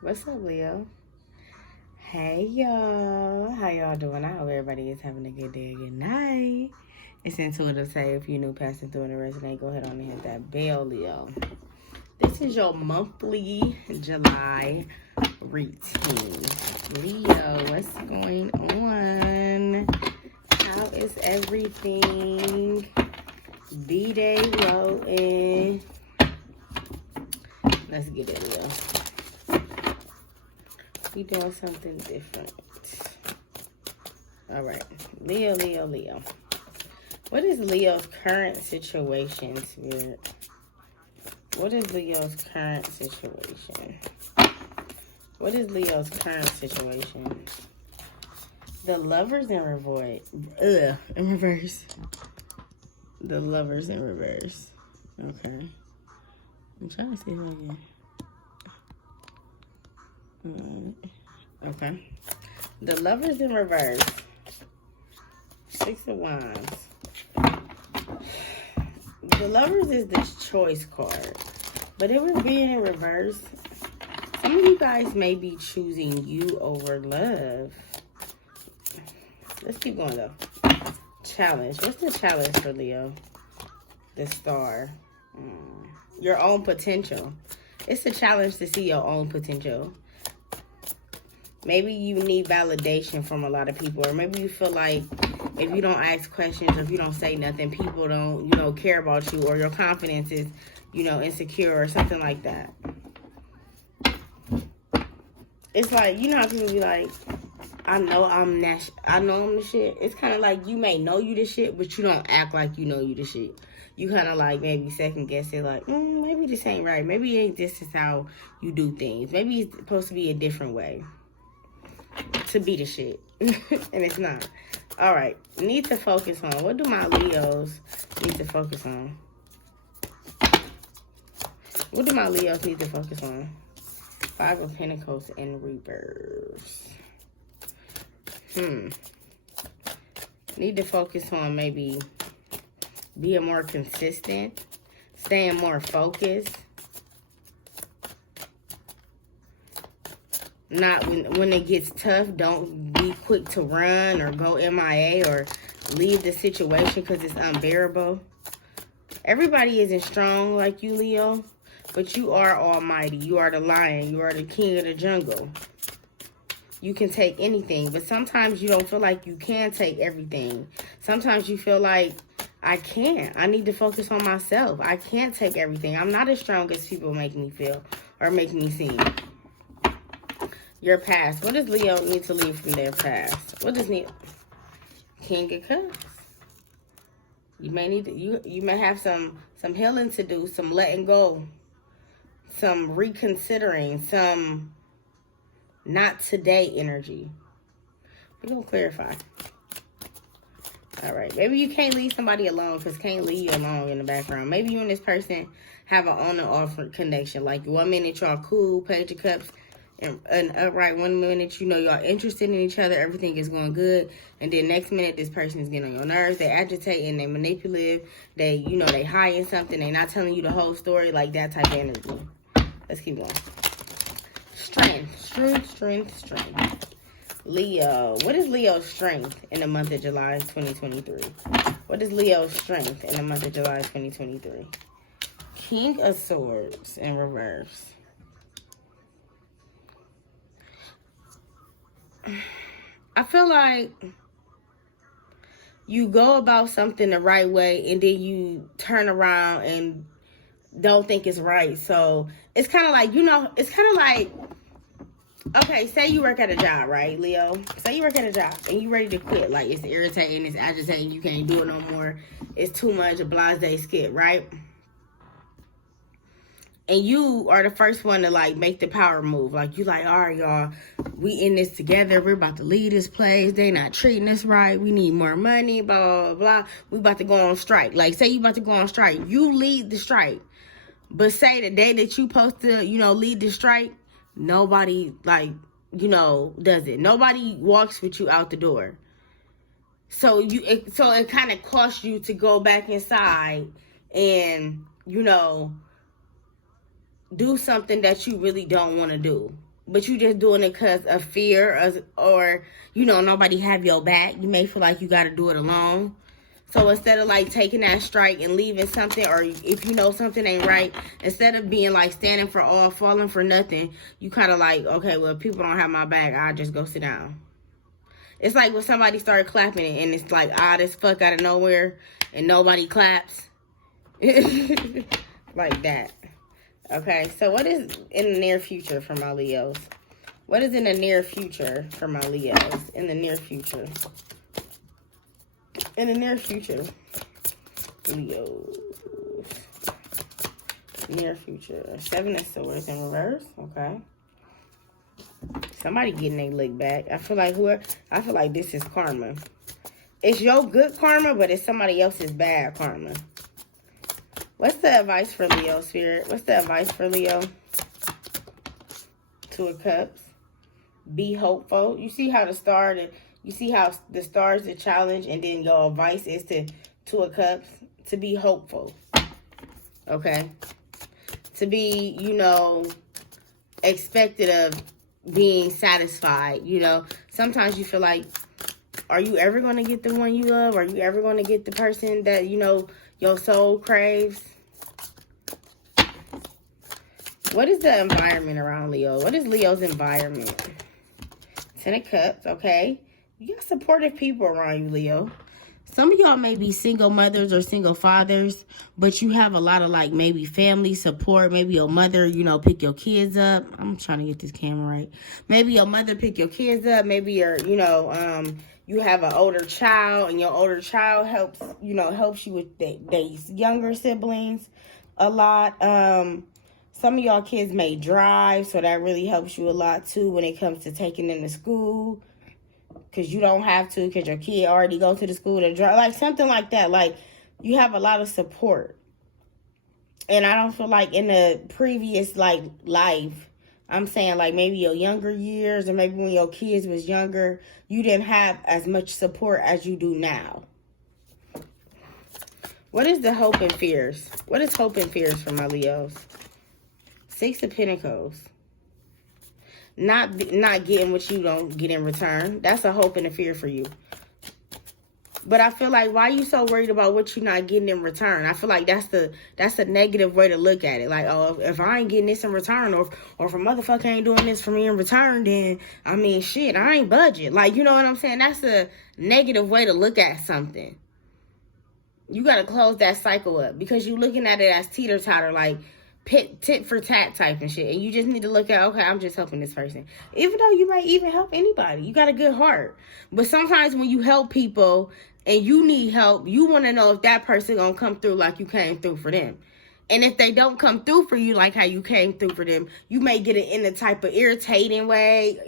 What's up, Leo? Hey, y'all. How y'all doing? I hope everybody is having a good day, good night. It's intuitive say if you new passing through and the resonate, go ahead on and hit that bell, Leo. This is your monthly July routine. Leo, what's going on? How is everything? B-Day rolling. Let's get it, Leo. We doing something different. All right. Leo. What is Leo's current situation, Spirit? What is Leo's current situation? What is Leo's current situation? The Lovers in reverse. In reverse. The Lovers in reverse. Okay. I'm trying to see if I can. Okay. The Lovers in reverse. 6 of Wands. The Lovers is the choice card. But it was being in reverse. Some of you guys may be choosing you over love. Let's keep going though. Challenge. What's the challenge for Leo? The Star. Your own potential. It's a challenge to see your own potential. Maybe you need validation from a lot of people, or maybe you feel like if you don't ask questions or if you don't say nothing, people don't, care about you, or your confidence is, insecure or something like that. It's like, how people be like, I know I'm the shit. It's kind of like you may know you the shit, but you don't act like you know you the shit. You kind of like maybe second guess it, like, maybe this ain't right. Maybe this is how you do things. Maybe it's supposed to be a different way to be the shit. And it's not. All right. Need to focus on. What do my Leos need to focus on? What do my Leos need to focus on? 5 of Pentacles in reverse. Need to focus on maybe being more consistent, staying more focused. Not when it gets tough, don't be quick to run or go MIA or leave the situation because it's unbearable. Everybody isn't strong like you, Leo, but you are almighty. You are the lion. You are the king of the jungle. You can take anything, but sometimes you don't feel like you can take everything. Sometimes you feel like, I can't. I need to focus on myself. I can't take everything. I'm not as strong as people make me feel or make me seem. Your past. What does Leo need to leave from their past? What does King of Cups. You may need to, you may have some healing to do, some letting go, some reconsidering, some not today energy. We're gonna clarify. All right. Maybe you can't leave somebody alone because can't leave you alone in the background. Maybe you and this person have an on and off connection. Like 1 minute y'all cool, Page of Cups, and upright. 1 minute, y'all interested in each other. Everything is going good. And then next minute, this person is getting on your nerves. They agitating, they manipulative. They, they hiding something. They not telling you the whole story. Like that type of energy. Let's keep going. Strength. Leo. What is Leo's strength in the month of July 2023? What is Leo's strength in the month of July 2023? King of Swords in reverse. I feel like you go about something the right way and then you turn around and don't think it's right. So it's kind of like, it's kind of like, okay, say you work at a job, right, Leo? Say you work at a job and you ready to quit. Like, it's irritating, it's agitating, you can't do it no more. It's too much, a blase skit, right? And you are the first one to, like, make the power move. Like, you like, all right, y'all, we in this together. We're about to leave this place. They not treating us right. We need more money, blah, blah, blah. We about to go on strike. Like, say you about to go on strike. You lead the strike. But say the day that you supposed to, lead the strike, nobody, does it. Nobody walks with you out the door. So it kind of costs you to go back inside and, do something that you really don't want to do. but you just doing it because of fear or, you know, nobody have your back. You may feel like you got to do it alone. So instead of like taking that strike and leaving something, or if you know something ain't right, instead of being like standing for all, falling for nothing, you kind of like, okay, well, if people don't have my back, I'll just go sit down. It's like when somebody started clapping it and it's like odd as fuck out of nowhere and nobody claps. Like that. Okay, so what is in the near future for my Leos? What is in the near future for my Leos? In the near future. In the near future. Leos. Near future. 7 of Swords in reverse. Okay. Somebody getting their lick back. I feel like this is karma. It's your good karma, but it's somebody else's bad karma. What's the advice for Leo, Spirit? What's the advice for Leo? 2 of Cups. Be hopeful. You see how the stars the challenge, and then your advice is to 2 of Cups, to be hopeful. Okay? To be, you know, expected of being satisfied. You know, sometimes you feel like, are you ever going to get the one you love? Are you ever going to get the person that, you know, your soul craves? What is the environment around Leo? What is Leo's environment? 10 of Cups, okay. You got supportive people around you, Leo. Some of y'all may be single mothers or single fathers, but you have a lot of, like, maybe family support. Maybe your mother, you know, pick your kids up. I'm trying to get this camera right. Maybe your mother pick your kids up. Maybe you're, you know, you have an older child, and your older child helps you with these younger siblings a lot. Some of y'all kids may drive, so that really helps you a lot, too, when it comes to taking them to school. Because you don't have to, because your kid already goes to the school to drive. Like, something like that. Like, you have a lot of support. And I don't feel like in the previous, like, life, I'm saying, like, maybe your younger years, or maybe when your kids was younger, you didn't have as much support as you do now. What is the hope and fears? What is hope and fears for my Leos? 6 of Pentacles. Not getting what you don't get in return. That's a hope and a fear for you. But I feel like, why are you so worried about what you're not getting in return? I feel like that's a negative way to look at it. Like, oh, if I ain't getting this in return, or if a motherfucker ain't doing this for me in return, then, I mean, shit, I ain't budget. Like, you know what I'm saying? That's a negative way to look at something. You got to close that cycle up, because you're looking at it as teeter-totter, like, tit for tat type and shit. And you just need to look at, okay, I'm just helping this person. Even though you might even help anybody. You got a good heart. But sometimes when you help people and you need help, you want to know if that person going to come through like you came through for them. And if they don't come through for you like how you came through for them, you may get it in a type of irritating way.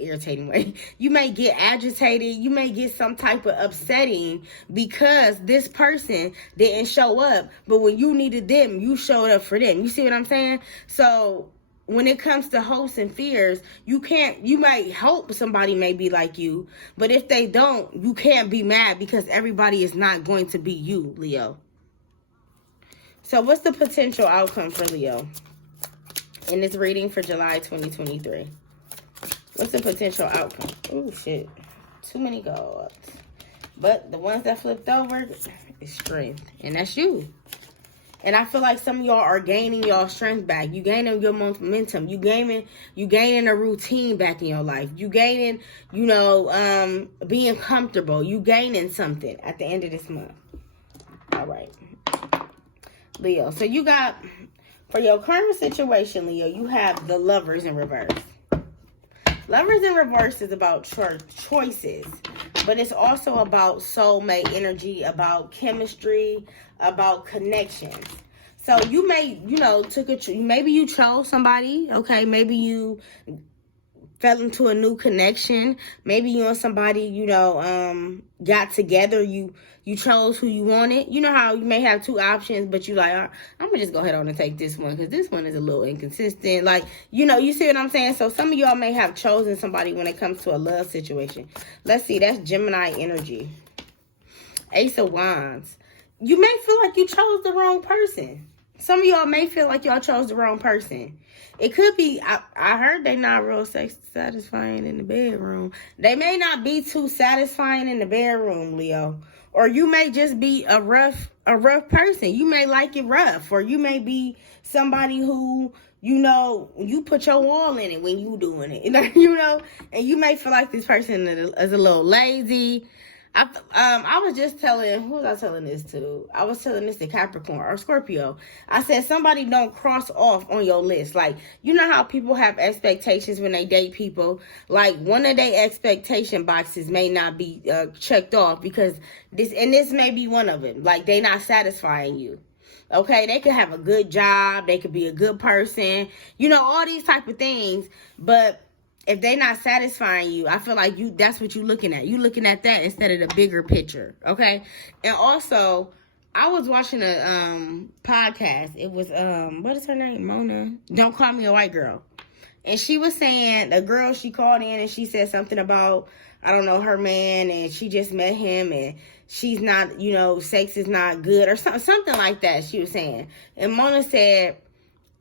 You may get agitated. You may get some type of upsetting because this person didn't show up. But when you needed them, you showed up for them. You see what I'm saying? So when it comes to hopes and fears, you might hope somebody may be like you. But if they don't, you can't be mad, because everybody is not going to be you, Leo. So what's the potential outcome for Leo in this reading for July 2023? What's the potential outcome? Oh, shit. Too many cards. But the ones that flipped over is strength. And that's you. And I feel like some of y'all are gaining y'all strength back. You gaining your momentum. You gaining a routine back in your life. You gaining, you know, being comfortable. You gaining something at the end of this month. All right. Leo, so you got, for your current situation, Leo, you have the Lovers in reverse. Lovers in reverse is about choices, but it's also about soulmate energy, about chemistry, about connections. So you may, you know, maybe you chose somebody, okay? Maybe you fell into a new connection. Maybe you and somebody, you know, got together. You chose who you wanted. You know how you may have 2 options, but you like, I'm going to just go ahead on and take this one, because this one is a little inconsistent. Like, you know, you see what I'm saying? So some of y'all may have chosen somebody when it comes to a love situation. Let's see. That's Gemini energy. Ace of Wands. You may feel like you chose the wrong person. Some of y'all may feel like y'all chose the wrong person. It could be, I heard they not real satisfying in the bedroom. They may not be too satisfying in the bedroom, Leo. Or you may just be a rough person. You may like it rough. Or you may be somebody who, you put your all in it when you doing it. And you may feel like this person is a little lazy. I was just telling, who was I telling this to? I was telling this to Capricorn or Scorpio. I said, somebody don't cross off on your list. Like, you know how people have expectations when they date people? Like, one of their expectation boxes may not be checked off because this may be one of them. Like, they not satisfying you. Okay, they could have a good job. They could be a good person. All these type of things. But if they not satisfying you, I feel like that's what you looking at. You looking at that instead of the bigger picture, okay? And also, I was watching a podcast. It was, what is her name? Mona. Don't Call Me a White Girl. And she was saying, the girl, she called in and she said something about, I don't know, her man, and she just met him, and she's not, sex is not good, or something like that, she was saying. And Mona said,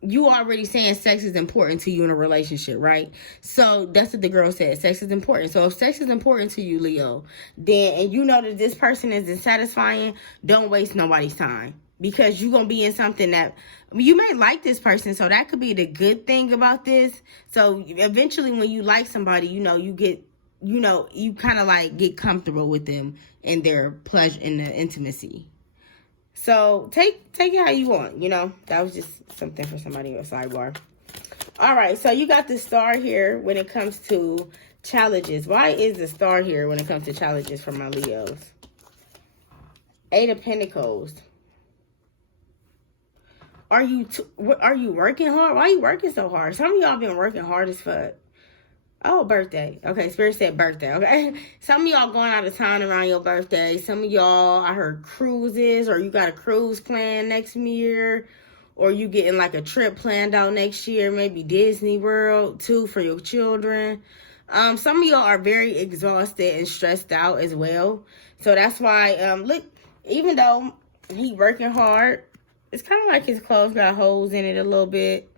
you already saying sex is important to you in a relationship, right? So that's what the girl said. Sex is important. So if sex is important to you, Leo, then, and you know that this person isn't satisfying, don't waste nobody's time. Because you're going to be in something that, you may like this person, so that could be the good thing about this. So eventually when you like somebody, you get, you kind of like get comfortable with them and their pleasure and the intimacy. So take it how you want, That was just something for somebody on sidebar. All right, so you got the star here when it comes to challenges. Why is the star here when it comes to challenges for my Leos? 8 of Pentacles. Are you working hard? Why are you working so hard? Some of y'all been working hard as fuck. Oh, birthday. Okay, Spirit said birthday. Okay. Some of y'all going out of town around your birthday. Some of y'all, I heard cruises, or you got a cruise plan next year, or you getting like a trip planned out next year, maybe Disney World too for your children. Some of y'all are very exhausted and stressed out as well. So that's why, look, even though he working hard, it's kind of like his clothes got holes in it a little bit.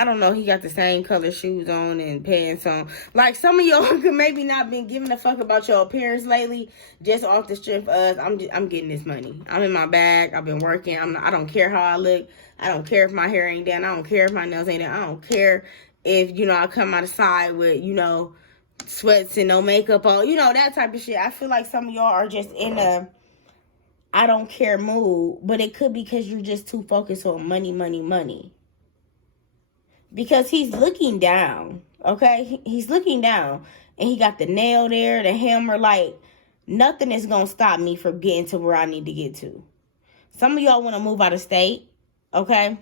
I don't know, he got the same color shoes on and pants on. Like, some of y'all could maybe not been giving a fuck about your appearance lately, just off the strength of, I'm getting this money. I'm in my bag. I've been working. I don't care how I look. I don't care if my hair ain't done. I don't care if my nails ain't done. I don't care if, I come out the side with, sweats and no makeup on. That type of shit. I feel like some of y'all are just in a I don't care mood, but it could be because you're just too focused on money, money, money. Because he's looking down, okay? He's looking down, and he got the nail there, the hammer. Like, nothing is going to stop me from getting to where I need to get to. Some of y'all want to move out of state, okay?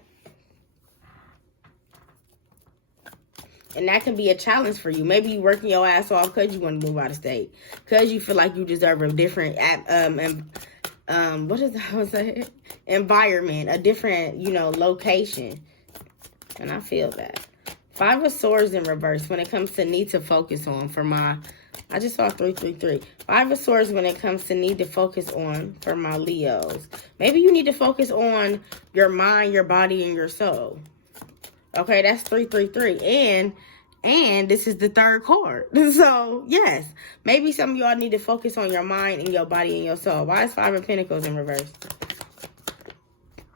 And that can be a challenge for you. Maybe you working your ass off because you want to move out of state. Because you feel like you deserve a different environment, a different, location. And I feel that. 5 of Swords in reverse when it comes to need to focus on for my, I just saw 333. 5 of Swords when it comes to need to focus on for my Leos. Maybe you need to focus on your mind, your body, and your soul. Okay, that's 333. And this is the third card. So, yes. Maybe some of y'all need to focus on your mind and your body and your soul. Why is 5 of Pentacles in reverse?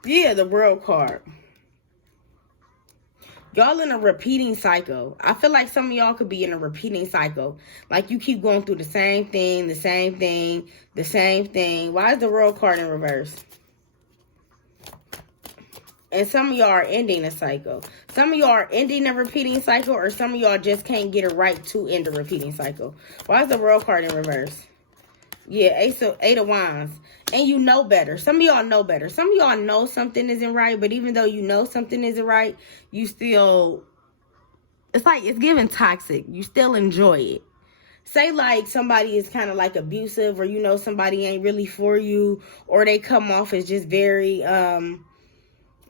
Yeah, the World card. Y'all in a repeating cycle. I feel like some of y'all could be in a repeating cycle. Like you keep going through the same thing, the same thing, the same thing. Why is the World card in reverse? And some of y'all are ending a cycle. Some of y'all are ending a repeating cycle, or some of y'all just can't get it right to end a repeating cycle. Why is the World card in reverse? Yeah, 8 of Wands. And you know better. Some of y'all know better. Some of y'all know something isn't right, but even though you know something isn't right, you still, it's like it's giving toxic. You still enjoy it. Say like somebody is kind of like abusive, or somebody ain't really for you, or they come off as just very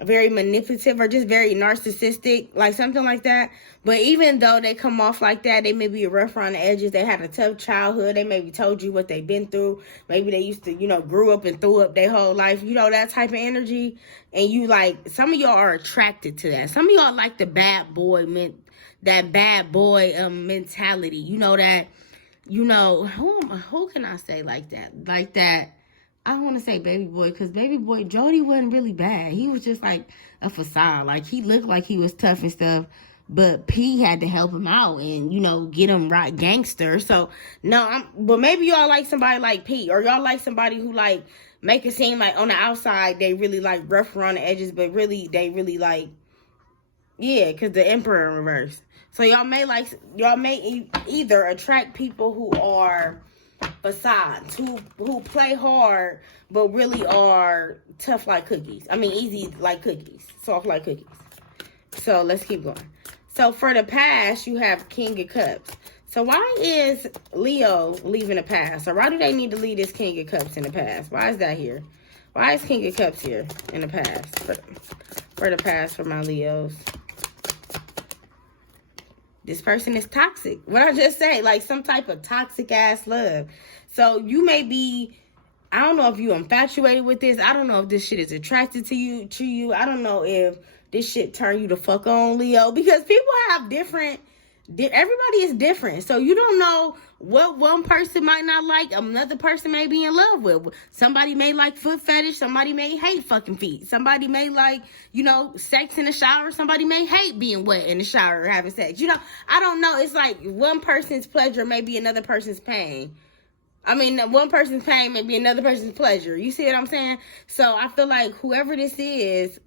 very manipulative or just very narcissistic, like something like that. But even though they come off like that, they may be rough around the edges. They had a tough childhood. They maybe told you what they've been through. Maybe they used to, grew up and threw up their whole life. That type of energy. And you some of y'all are attracted to that. Some of y'all like the bad boy mentality. Who can I say like that? Like that. I don't want to say baby boy, because baby boy Jody wasn't really bad. He was just like a facade. Like, he looked like he was tough and stuff, but P had to help him out and get him right gangster. So no, but maybe y'all like somebody like P, or y'all like somebody who make it seem like on the outside they really rough around the edges, but really they really because the Emperor in reverse. So y'all may either attract people who are facades, who play hard but really are tough like cookies. I mean, easy like cookies, soft like cookies. So let's keep going. So for the past, you have King of Cups. So why is Leo leaving the past? Or why do they need to leave this King of Cups in the past? Why is that here? Why is King of Cups here in the past? For the past, for my Leos. This person is toxic. What I just say, some type of toxic ass love. So you may be, I don't know if you infatuated with this. I don't know if this shit is attracted to you. I don't know if this shit turn you the fuck on, Leo, because people have everybody is different. So you don't know what one person might not like, another person may be in love with. Somebody may like foot fetish. Somebody may hate fucking feet. Somebody may like, sex in the shower. Somebody may hate being wet in the shower or having sex. I don't know. It's like one person's pleasure may be another person's pain. I mean, one person's pain may be another person's pleasure. You see what I'm saying? So I feel like whoever this is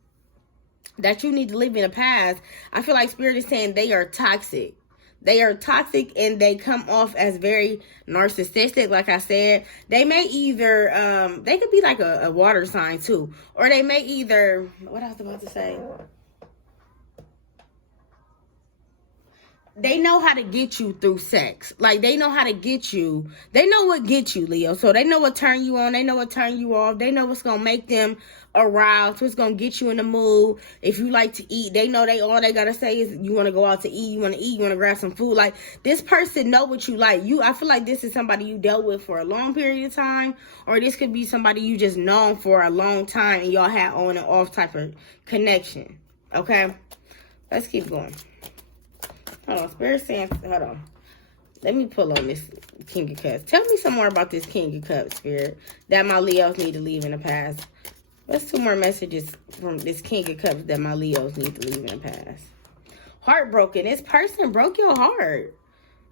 that you need to leave in the past, I feel like Spirit is saying they are toxic. They are toxic and they come off as very narcissistic. Like I said, they may either, they could be like a water sign too. Or they may either, what I was about to say? They know how to get you through sex. They know how to get you. They know what gets you, Leo. So they know what turn you on. They know what turn you off. They know what's going to make them aroused. What's going to get you in the mood. If you like to eat, they know all they got to say is you want to go out to eat. You want to eat. You want to grab some food. This person know what you like. I feel like this is somebody you dealt with for a long period of time. Or this could be somebody you just known for a long time and y'all had on and off type of connection. Okay? Let's keep going. Hold on, Spirit saying, hold on. Let me pull on this King of Cups. Tell me some more about this King of Cups, Spirit, that my Leos need to leave in the past. What's 2 more messages from this King of Cups that my Leos need to leave in the past? Heartbroken. This person broke your heart.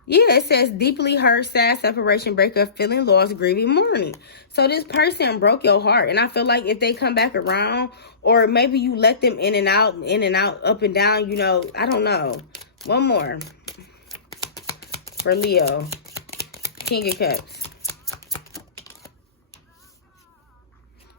Yeah, it says deeply hurt, sad, separation, breakup, feeling lost, grieving, mourning. So this person broke your heart. And I feel like if they come back around, or maybe you let them in and out, up and down, I don't know. One more for Leo. King of Cups.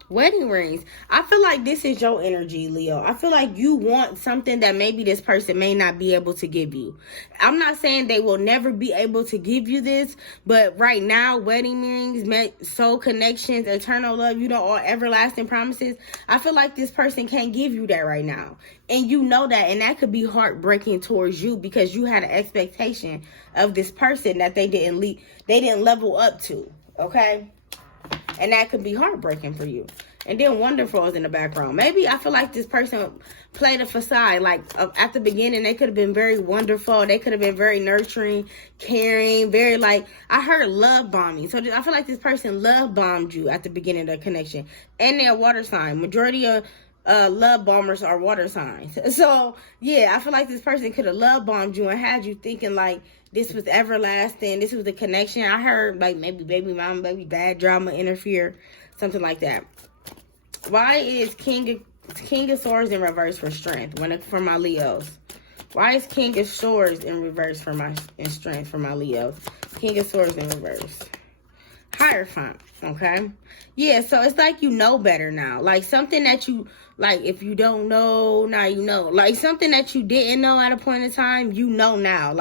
Wedding rings. I feel like this is your energy, Leo. I feel like you want something that maybe this person may not be able to give you. I'm not saying they will never be able to give you this, but right now, wedding rings, soul connections, eternal love, all everlasting promises. I feel like this person can't give you that right now. And you know that, and that could be heartbreaking towards you because you had an expectation of this person that they didn't level up to, okay? And that could be heartbreaking for you. And then Wonderful is in the background. Maybe I feel like this person played a facade. At the beginning, they could have been very wonderful. They could have been very nurturing, caring, very I heard love bombing. So I feel like this person love bombed you at the beginning of the connection. And they're a water sign. Majority of love bombers are water signs. So, yeah, I feel like this person could have love bombed you and had you thinking this was everlasting. This was the connection. I heard maybe baby mama, maybe bad drama interfere, something like that. Why is King of Swords in reverse for strength for my Leos? Why is King of Swords in reverse in strength for my Leos? King of Swords in reverse. Hierophant, okay? Yeah, so it's you know better now. Something that you, if you don't know, now you know. Something that you didn't know at a point in time, you know now.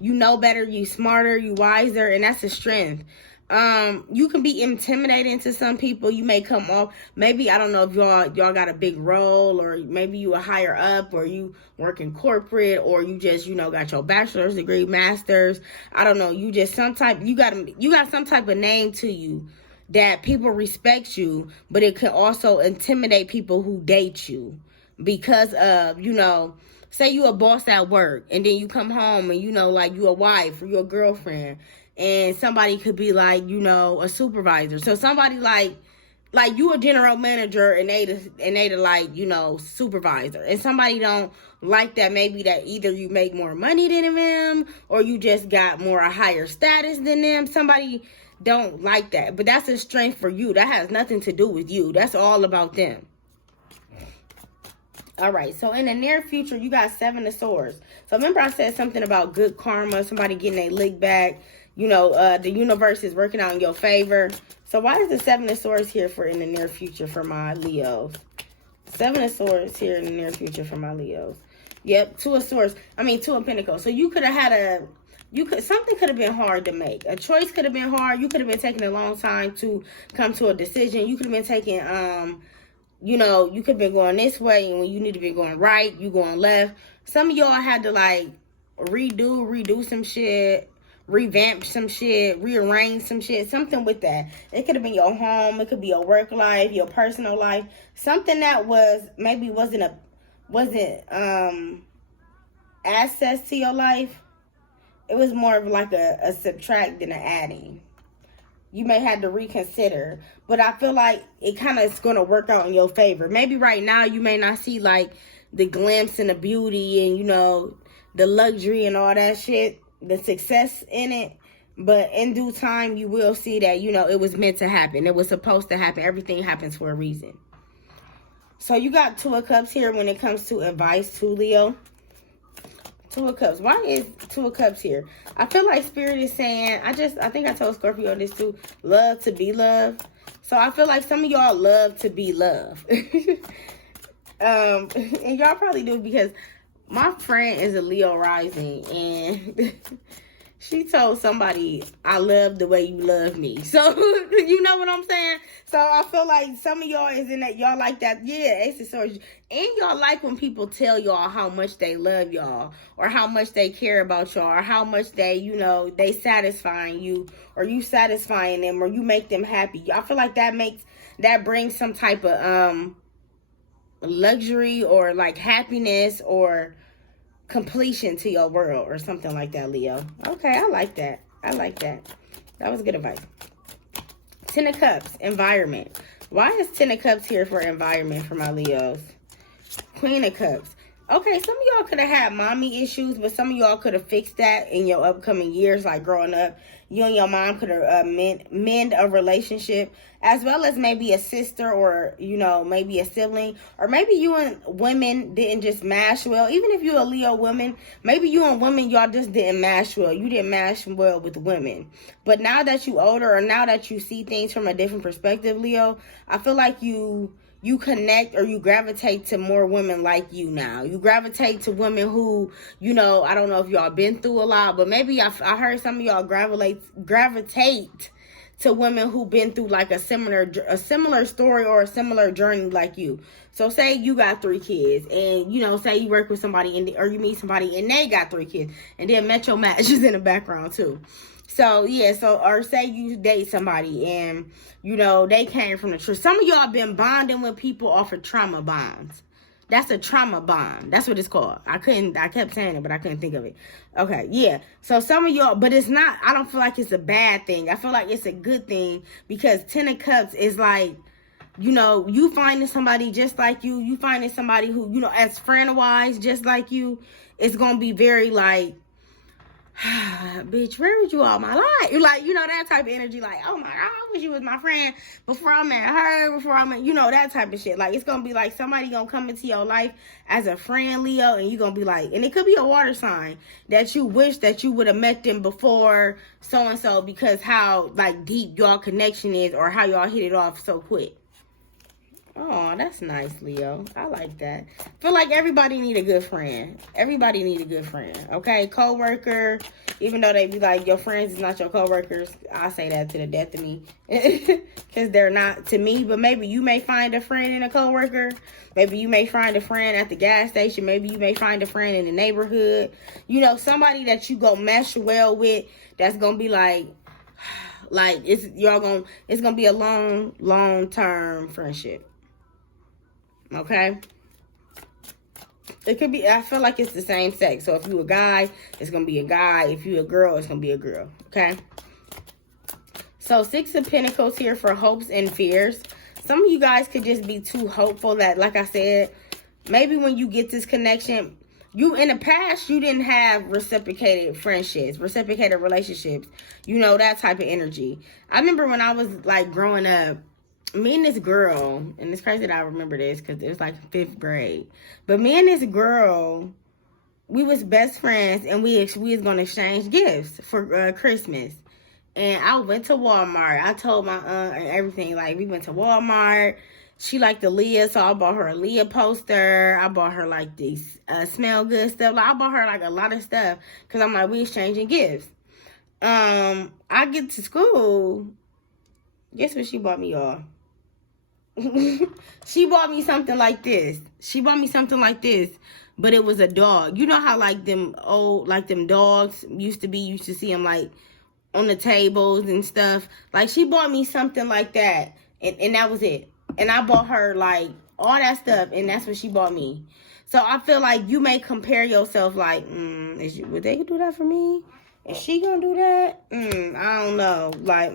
You know better, you smarter, you wiser, and that's a strength. You can be intimidating to some people. You may come off, maybe, I don't know if y'all got a big role, or maybe you a higher up, or you work in corporate, or you just, got your bachelor's degree, master's. I don't know. You just you got some type of name to you that people respect you, but it can also intimidate people who date you because of, say you a boss at work, and then you come home and, like you a wife or you a girlfriend, and somebody could be like, a supervisor. So somebody like you a general manager, and they like, supervisor. And somebody don't like that. Maybe that either you make more money than them, or you just got a higher status than them. Somebody don't like that. But that's a strength for you. That has nothing to do with you. That's all about them. All right, so in the near future, you got 7 of Swords. So remember I said something about good karma, somebody getting a lick back. The universe is working out in your favor. So why is the 7 of Swords here for in the near future for my Leos? 7 of Swords here in the near future for my Leos. Yep, 2 of Swords. 2 of Pentacles. So you could have had something could have been hard to make. A choice could have been hard. You could have been taking a long time to come to a decision. You could have been taking, you could have been going this way, and when you need to be going right, you going left. Some of y'all had to like redo some shit, revamp some shit, rearrange some shit, something with that. It could have been your home, it could be your work life, your personal life, something that wasn't access to your life. It was more of like a subtract than an adding. You may have to reconsider, but I feel like it kind of is going to work out in your favor. Maybe right now you may not see like the glimpse and the beauty and, the luxury and all that shit, the success in it. But in due time, you will see that, it was meant to happen. It was supposed to happen. Everything happens for a reason. So you got 2 of Cups here when it comes to advice to Leo. 2 of Cups. Why is 2 of Cups here? I feel like Spirit is saying, I think I told Scorpio this too, love to be loved. So I feel like some of y'all love to be loved. And y'all probably do, because my friend is a Leo rising, and she told somebody, I love the way you love me. So, you know what I'm saying? So, I feel like some of y'all is in that, y'all like that, yeah, Ace of Swords. And y'all like when people tell y'all how much they love y'all, or how much they care about y'all, or how much they, they satisfying you, or you satisfying them, or you make them happy. I feel like that brings some type of luxury, or like happiness, or completion to your world, or something like that, Leo. Okay, I like that. That was good advice. 10 of Cups, environment. Why is 10 of Cups here for environment for my Leos? Queen of Cups. Okay, some of y'all could have had mommy issues, but some of y'all could have fixed that in your upcoming years, like growing up. You and your mom could have mend a relationship, as well as maybe a sister, or, maybe a sibling. Or maybe you and women didn't just mash well. Even if you're a Leo woman, maybe you and women, y'all just didn't mash well. You didn't mash well with women. But now that you older, or now that you see things from a different perspective, Leo, I feel like you connect, or you gravitate to more women like you now. You gravitate to women who, I don't know if y'all been through a lot, but maybe I heard some of y'all gravitate to women who been through like a similar story, or a similar journey like you. So say you got 3 kids, and, say you work with somebody, or you meet somebody and they got 3 kids, and then Metro Match is in the background too. So, yeah, or say you date somebody and, they came from the truth. Some of y'all been bonding with people off of trauma bonds. That's a trauma bond. That's what it's called. I kept saying it, but I couldn't think of it. Okay, yeah. So some of y'all, but it's not, I don't feel like it's a bad thing. I feel like it's a good thing, because 10 of Cups is like, you finding somebody just like you. You finding somebody who, as friend-wise, just like you. It's going to be very like, bitch, where was you all my life? You're like, that type of energy, like, oh my God, I wish you was my friend before I met her, that type of shit. Like, it's gonna be like somebody gonna come into your life as a friend, Leo, and you're gonna be like, and it could be a water sign that you wish that you would have met them before so-and-so, because how like deep y'all connection is, or how y'all hit it off so quick. Oh, that's nice, Leo. I like that. Feel like everybody need a good friend. Everybody need a good friend. Okay, coworker. Even though they be like your friends is not your coworkers, I say that to the death of me, because they're not to me. But maybe you may find a friend in a coworker. Maybe you may find a friend at the gas station. Maybe you may find a friend in the neighborhood. You know, somebody that you go mesh well with. That's gonna be like it's gonna be a long term friendship. Okay, it could be, I feel like it's the same sex. So if you a guy, it's gonna be a guy. If you a girl, it's gonna be a girl. Okay, so 6 of Pentacles here for hopes and fears. Some of you guys could just be too hopeful that, like I said, maybe when you get this connection, you in the past, you didn't have reciprocated friendships, reciprocated relationships, you know, that type of energy. I remember when I was like growing up, me and this girl, and it's crazy that I remember this because it was like 5th grade. But me and this girl, we was best friends, and we was going to exchange gifts for Christmas. And I went to Walmart. I told my aunt and everything. Like, we went to Walmart. She liked the Leah, so I bought her a Leah poster. I bought her like these smell good stuff. Like, I bought her like a lot of stuff because I'm like, we exchanging gifts. I get to school. Guess what she bought me, y'all? She bought me something like this. She bought me something like this, but it was a dog. You know how like them old, like them dogs used to be, you used to see them like on the tables and stuff. Like, she bought me something like that, and that was it. And I bought her like all that stuff, and that's what she bought me. So I feel like you may compare yourself like, would they do that for me? Is she gonna do that? I don't know. Like,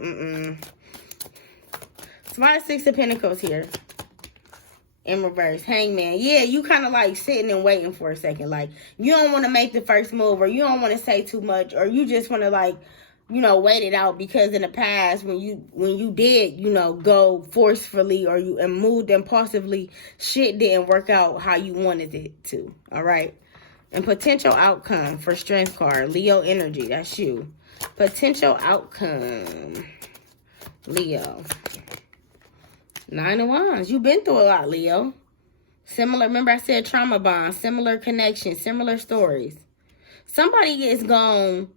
So my 6 of Pentacles here in reverse. Hangman. Yeah, you kind of like sitting and waiting for a second. Like, you don't want to make the first move, or you don't want to say too much, or you just want to like, you know, wait it out, because in the past when you did, you know, go forcefully or you and moved impulsively, shit didn't work out how you wanted it to. All right. And potential outcome for strength card, Leo energy. That's you. Potential outcome, Leo. 9 of Wands. You've been through a lot, Leo. Similar, remember I said trauma bond, similar connections, similar stories. Somebody is going,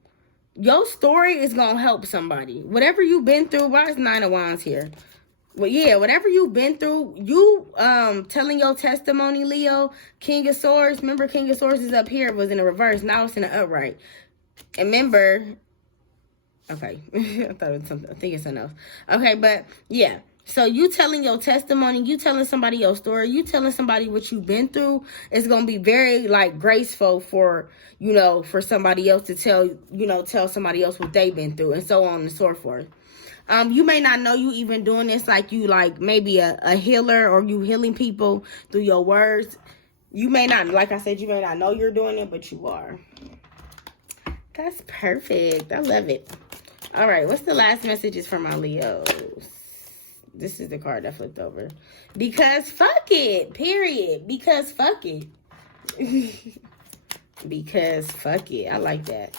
your story is going to help somebody. Whatever you've been through, why is 9 of Wands here? Well, yeah, whatever you've been through, you telling your testimony, Leo. King of Swords, remember King of Swords is up here, it was in the reverse, now it's in the upright. And remember, okay, I thought it was something, I think it's something else. Okay, but yeah. So you telling your testimony, you telling somebody your story, you telling somebody what you've been through, it's going to be very like graceful for, you know, for somebody else to tell, you know, tell somebody else what they've been through, and so on and so forth. You may not know you even doing this, like you like maybe a healer, or you healing people through your words. You may not, like I said, you may not know you're doing it, but you are. That's perfect. I love it. All right, what's the last messages for my Leos? This is the card that flipped over. Because fuck it, period. Because fuck it. Because fuck it. I like that.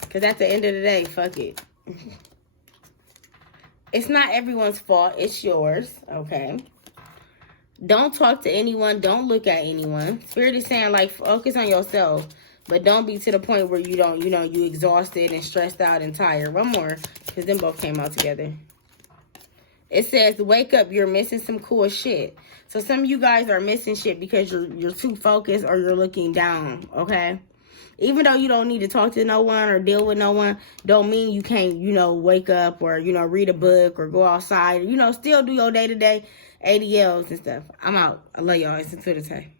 Because at the end of the day, fuck it. It's not everyone's fault. It's yours. Okay. Don't talk to anyone. Don't look at anyone. Spirit is saying, like, focus on yourself. But don't be to the point where you don't, you know, you exhausted and stressed out and tired. One more. Because them both came out together. It says, wake up, you're missing some cool shit. So some of you guys are missing shit because you're too focused, or you're looking down, okay? Even though you don't need to talk to no one or deal with no one, don't mean you can't, you know, wake up or, you know, read a book or go outside, or, you know, still do your day-to-day ADLs and stuff. I'm out. I love y'all. It's until the time.